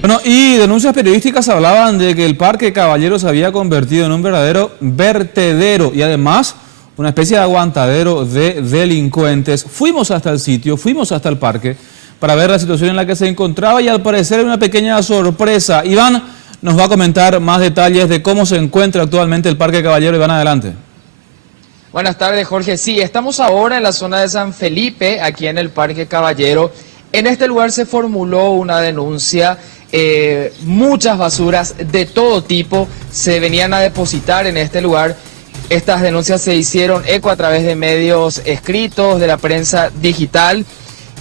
Bueno, y denuncias periodísticas hablaban de que el Parque Caballero se había convertido en un verdadero vertedero y además una especie de aguantadero de delincuentes. Fuimos hasta el sitio, fuimos hasta el parque para ver la situación en la que se encontraba y al parecer hay una pequeña sorpresa. Iván nos va a comentar más detalles de cómo se encuentra actualmente el Parque Caballero. Iván, adelante. Buenas tardes, Jorge. Sí, estamos ahora en la zona de San Felipe, aquí en el Parque Caballero. En este lugar se formuló una denuncia. Muchas basuras de todo tipo se venían a depositar en este lugar. Estas denuncias se hicieron eco a través de medios escritos, de la prensa digital.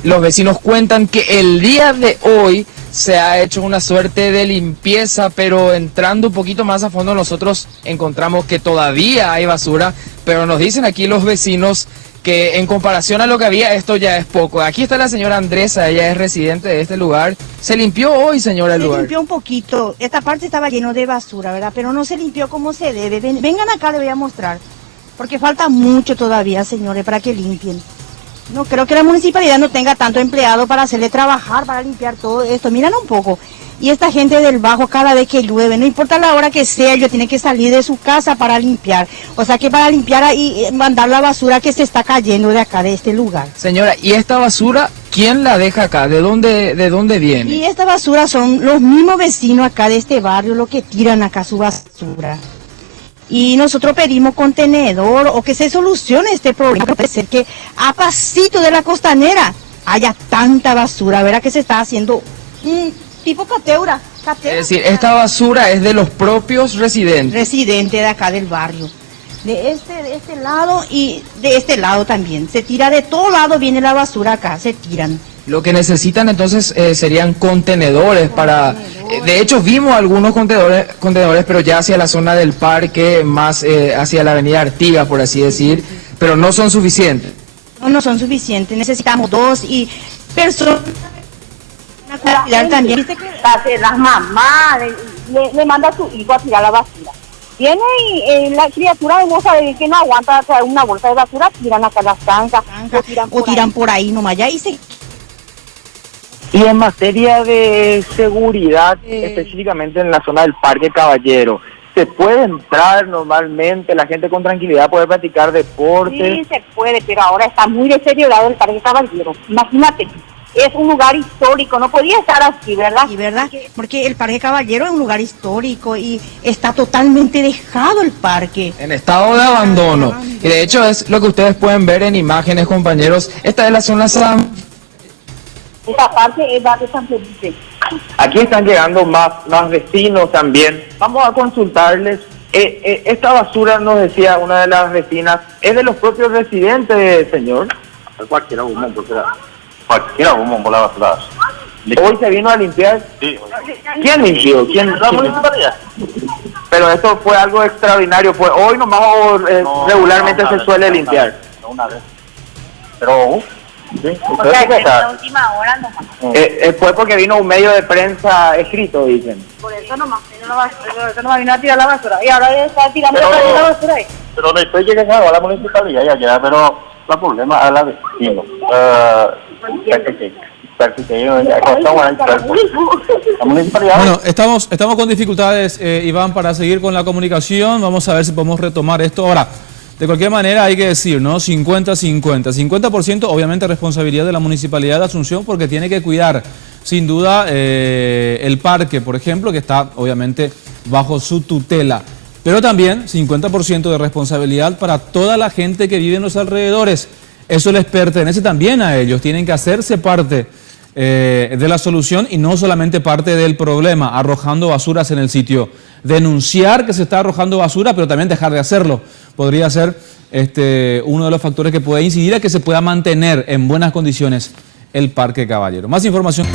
Los vecinos cuentan que el día de hoy se ha hecho una suerte de limpieza, pero entrando un poquito más a fondo nosotros encontramos que todavía hay basura, pero nos dicen aquí los vecinos que en comparación a lo que había, esto ya es poco. Aquí está la señora Andresa, ella es residente de este lugar. ¿Se limpió hoy, señora, el lugar? Se limpió un poquito. Esta parte estaba lleno de basura, ¿verdad? Pero no se limpió como se debe. Vengan acá, les voy a mostrar. Porque falta mucho todavía, señores, para que limpien. No creo que la municipalidad no tenga tanto empleado para hacerle trabajar, para limpiar todo esto. Miran un poco. Y esta gente del bajo, cada vez que llueve, no importa la hora que sea, ellos tienen que salir de su casa para limpiar. O sea que para limpiar ahí, mandar la basura que se está cayendo de acá, de este lugar. Señora, ¿y esta basura quién la deja acá? ¿De dónde viene? Y esta basura son los mismos vecinos acá de este barrio los que tiran acá su basura. Y nosotros pedimos contenedor o que se solucione este problema. Puede ser que a pasito de la costanera haya tanta basura, ¿verdad? Que se está haciendo tipo cateura. Es decir, esta basura es de los propios residentes. Residentes de acá del barrio. De este lado y de este lado también. Se tira de todo lado, viene la basura acá, se tiran. Lo que necesitan entonces serían contenedores para... de hecho vimos algunos contenedores, pero ya hacia la zona del parque, más hacia la avenida Artigas, por así decir, pero no son suficientes. No son suficientes, necesitamos dos y personas a cuidar también. Las mamás le manda a su hijo a tirar la basura. Viene y la criatura no sabe que no aguanta traer una bolsa de basura, tiran acá las zancas o tiran por ahí nomás ya y se... Y en materia de seguridad, específicamente en la zona del Parque Caballero, ¿se puede entrar normalmente, la gente con tranquilidad puede practicar deporte? Sí, se puede, pero ahora está muy deteriorado el Parque Caballero. Imagínate, es un lugar histórico, no podía estar así, ¿verdad? Sí, ¿verdad? Porque el Parque Caballero es un lugar histórico y está totalmente dejado el parque. En estado de abandono. Y de hecho es lo que ustedes pueden ver en imágenes, compañeros. Esta es la zona San... Esta parte es barrio San Felipe. Aquí están llegando más vecinos también. Vamos a consultarles. Esta basura, nos decía una de las vecinas, ¿es de los propios residentes, señor? Cualquiera momento, cualquiera momento la basura. ¿Hoy se vino a limpiar? Sí. ¿Quién limpió? La municipalidad. Pero esto fue algo extraordinario. ¿Fue hoy nomás o regularmente se suele limpiar? Una vez. Pero... sí, la última hora nomás. Fue porque vino un medio de prensa escrito, dicen. Por eso nomás vino a tirar la basura. Y ahora está tirando la basura ahí. Pero después llega a la municipalidad y allá, pero el problema es la vecino. Bueno, estamos con dificultades, Iván, para seguir con la comunicación. Vamos a ver si podemos retomar esto. Ahora, de cualquier manera hay que decir, ¿no? 50-50. 50% obviamente responsabilidad de la Municipalidad de Asunción porque tiene que cuidar, sin duda, el parque, por ejemplo, que está obviamente bajo su tutela. Pero también 50% de responsabilidad para toda la gente que vive en los alrededores. Eso les pertenece también a ellos. Tienen que hacerse parte de la solución y no solamente parte del problema, arrojando basuras en el sitio. Denunciar que se está arrojando basura, pero también dejar de hacerlo. Podría ser uno de los factores que puede incidir a que se pueda mantener en buenas condiciones el Parque Caballero. Más información.